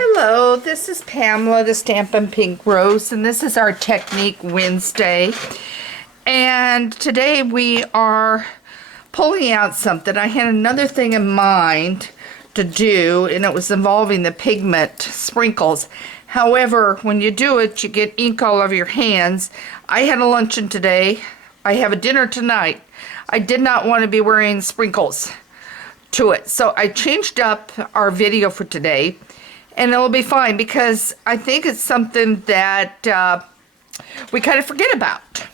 Hello, this is Pamela, the Stampin' Pink Rose, and this is our Technique Wednesday. And today we are pulling out something. I had another thing in mind to do, and it was involving the pigment sprinkles. However, when you do it, you get ink all over your hands. I had a luncheon today. I have a dinner tonight. I did not want to be wearing sprinkles to it. So I changed up our video for today. And it'll be fine because I think it's something that we kind of forget about.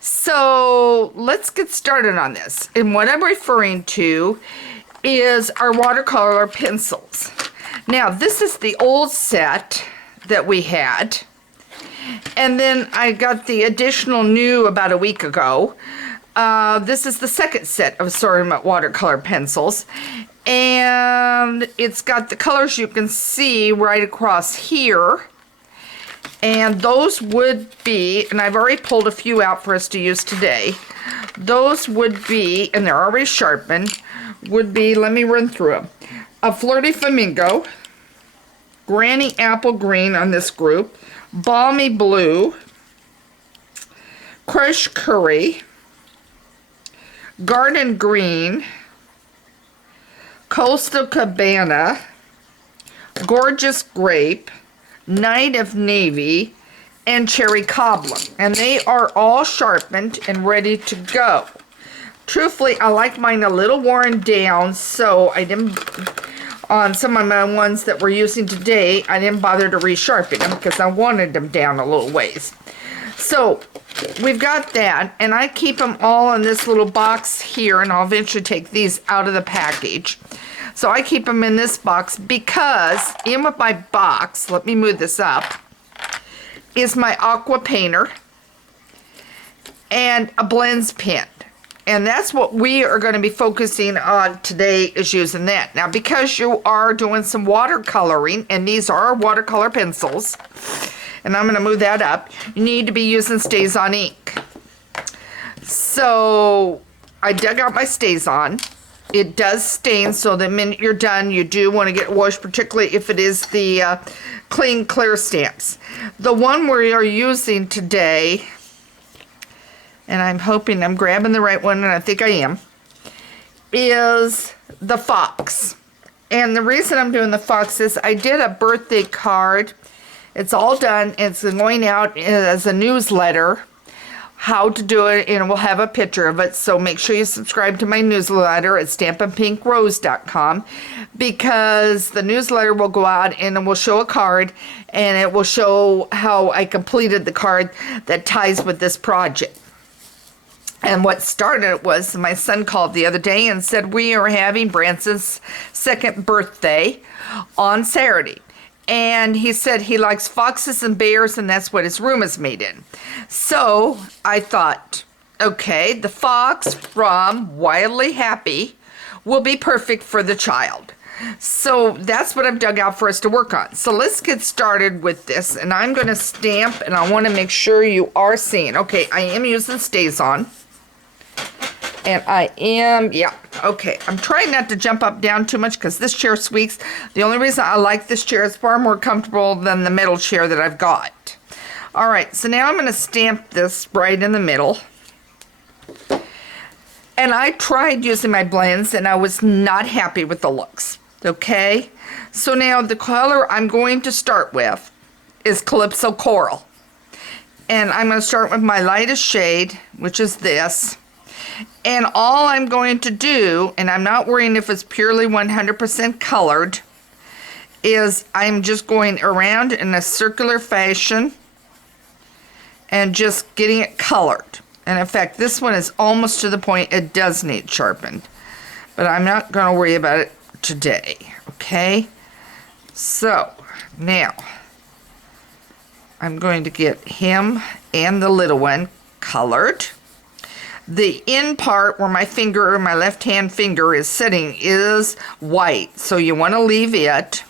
So let's get started on this. And what I'm referring to is our watercolor pencils. Now, this is the old set that we had. And then I got the additional new about a week ago. This is the second set of assortment watercolor pencils. And it's got the colors you can see right across here. And those would be, and I've already pulled a few out for us to use today. Those would be, and they're already sharpened, would be, let me run through them. A Flirty Flamingo, Granny Apple Green on this group, Balmy Blue, Crush Curry, Garden Green, Coastal Cabana, Gorgeous Grape, Night of Navy, and Cherry Cobbler. And they are all sharpened and ready to go. Truthfully, I like mine a little worn down, so I didn't, on some of my ones that we're using today, I didn't bother to resharpen them because I wanted them down a little ways. So we've got that, and I keep them all in this little box here, and I'll eventually take these out of the package. So I keep them in this box because in with my box, let me move this up, is my aqua painter and a blends pen. And that's what we are going to be focusing on today, is using that. Now, because you are doing some watercoloring, and these are watercolor pencils, and I'm going to move that up, you need to be using StazOn ink. So I dug out my StazOn. It does stain, so the minute you're done, you do want to get washed, particularly if it is the clean, clear stamps. The one we are using today, and I'm hoping I'm grabbing the right one, and I think I am, is the Fox. And the reason I'm doing the Fox is I did a birthday card. It's all done. It's going out as a newsletter, how to do it, and we'll have a picture of it. So make sure you subscribe to my newsletter at stampinpinkrose.com, because the newsletter will go out and it will show a card, and it will show how I completed the card that ties with this project. And what started it was my son called the other day and said, we are having Branson's second birthday on Saturday. And he said he likes foxes and bears, and that's what his room is made in. So I thought, okay, the fox from Wildly Happy will be perfect for the child. So that's what I've dug out for us to work on. So let's get started with this. And I'm going to stamp, and I want to make sure you are seeing. Okay, I am using StazOn. And I am, yeah, okay. I'm trying not to jump up down too much because this chair squeaks. The only reason I like this chair is far more comfortable than the middle chair that I've got. All right, so now I'm going to stamp this right in the middle. And I tried using my blends, and I was not happy with the looks, okay? So now the color I'm going to start with is Calypso Coral. And I'm going to start with my lightest shade, which is this. And all I'm going to do, and I'm not worrying if it's purely 100% colored, is I'm just going around in a circular fashion and just getting it colored. And in fact, this one is almost to the point it does need sharpened. But I'm not going to worry about it today, okay? So, now, I'm going to get him and the little one colored. The end part where my finger, my left hand finger is sitting is white, so you want to leave it.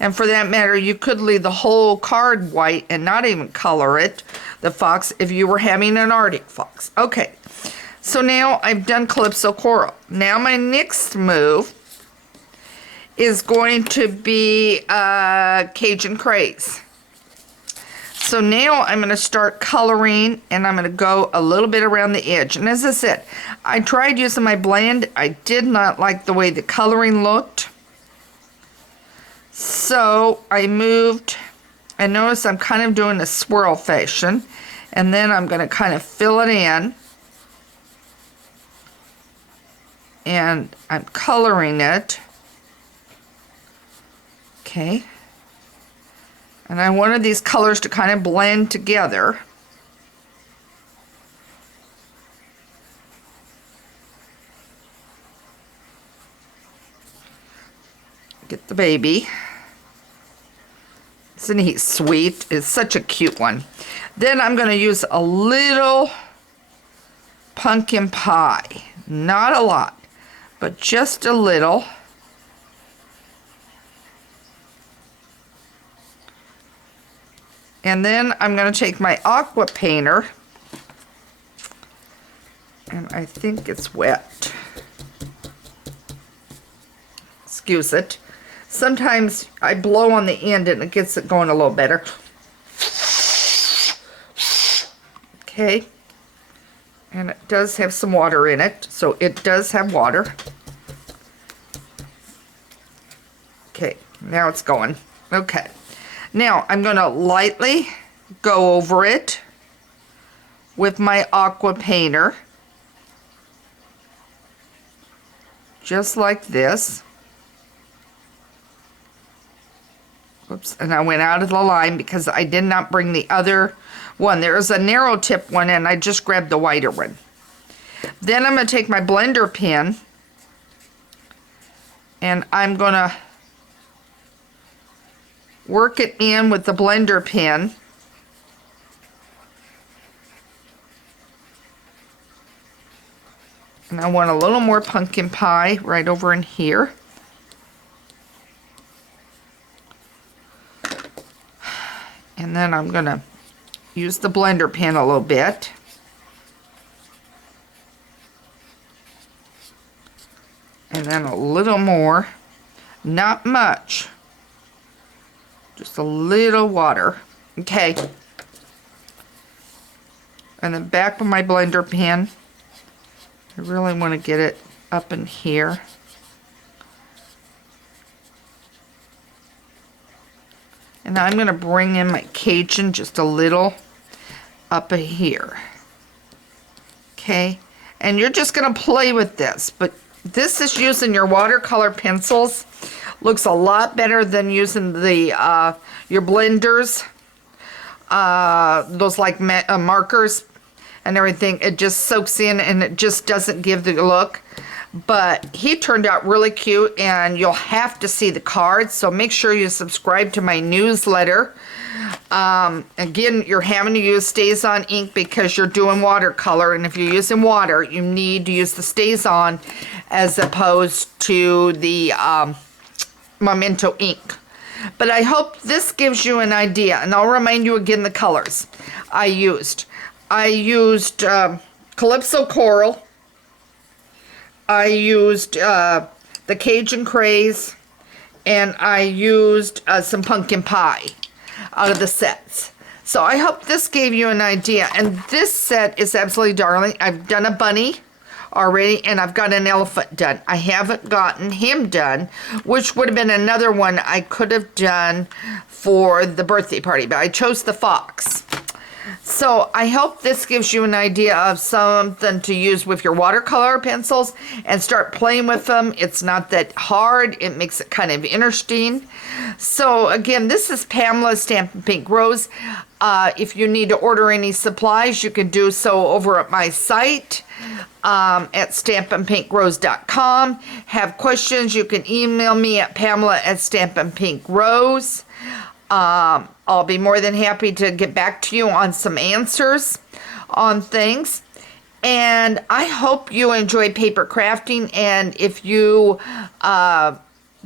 And for that matter, you could leave the whole card white and not even color it, the fox, if you were having an Arctic fox. Okay, so now I've done Calypso Coral. Now my next move is going to be Cajun Craze. So now I'm going to start coloring, and I'm going to go a little bit around the edge. And as I said, I tried using my blend. I did not like the way the coloring looked. So I moved, and notice I'm kind of doing a swirl fashion. And then I'm going to kind of fill it in. And I'm coloring it. Okay. And I wanted these colors to kind of blend together. Get the baby. Isn't he sweet? It's such a cute one. Then I'm going to use a little pumpkin pie. Not a lot, but just a little. And then I'm going to take my aqua painter, and I think it's wet. Excuse it. Sometimes I blow on the end and it gets it going a little better. Okay. And it does have some water in it, so it does have water. Okay, now it's going. Okay. Now, I'm going to lightly go over it with my aqua painter. Just like this. Oops, and I went out of the line because I did not bring the other one. There's a narrow tip one, and I just grabbed the wider one. Then I'm going to take my blender pen, and I'm going to work it in with the blender pen. And I want a little more pumpkin pie right over in here. And then I'm going to use the blender pen a little bit. And then a little more. Not much. Just a little water. Okay. And then back with my blender pen. I really want to get it up in here. And I'm going to bring in my Cajun just a little up here. Okay. And you're just going to play with this. But this is using your watercolor pencils. Looks a lot better than using the your blenders, those like markers and everything. It just soaks in and it just doesn't give the look. But he turned out really cute, and you'll have to see the cards, so make sure you subscribe to my newsletter. Again, you're having to use Stays On ink because you're doing watercolor, and if you're using water, you need to use the Stays On as opposed to the Memento ink. But I hope this gives you an idea, and I'll remind you again the colors I used. I used Calypso Coral. I used the Cajun Craze, and I used some pumpkin pie out of the sets. So I hope this gave you an idea. And this set is absolutely darling. I've done a bunny already, and I've got an elephant done. I haven't gotten him done, which would have been another one I could have done for the birthday party, but I chose the fox. So I hope this gives you an idea of something to use with your watercolor pencils and start playing with them. It's not that hard. It makes it kind of interesting. So again, this is Pamela Stampin' Pink Rose. If you need to order any supplies, you can do so over at my site at stampinpinkrose.com. Have questions, you can email me at pamela@stampinpinkrose. I'll be more than happy to get back to you on some answers on things. And I hope you enjoy paper crafting. And if you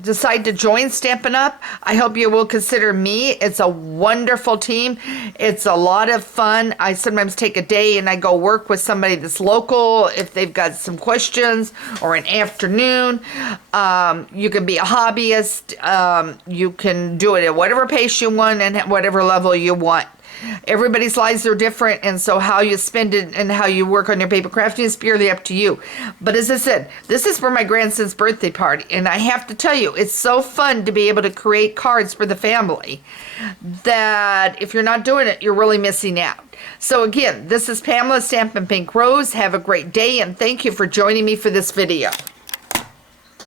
decide to join Stampin' Up, I hope you will consider me. It's a wonderful team. It's a lot of fun. I sometimes take a day and I go work with somebody that's local if they've got some questions, or an afternoon. You can be a hobbyist. You can do it at whatever pace you want and at whatever level you want. Everybody's lives are different, and so how you spend it and how you work on your paper crafting is purely up to you. But as I said, this is for my grandson's birthday party, and I have to tell you, it's so fun to be able to create cards for the family that if you're not doing it, you're really missing out. So again, this is Pamela Stampin' Pink Rose. Have a great day, and thank you for joining me for this video.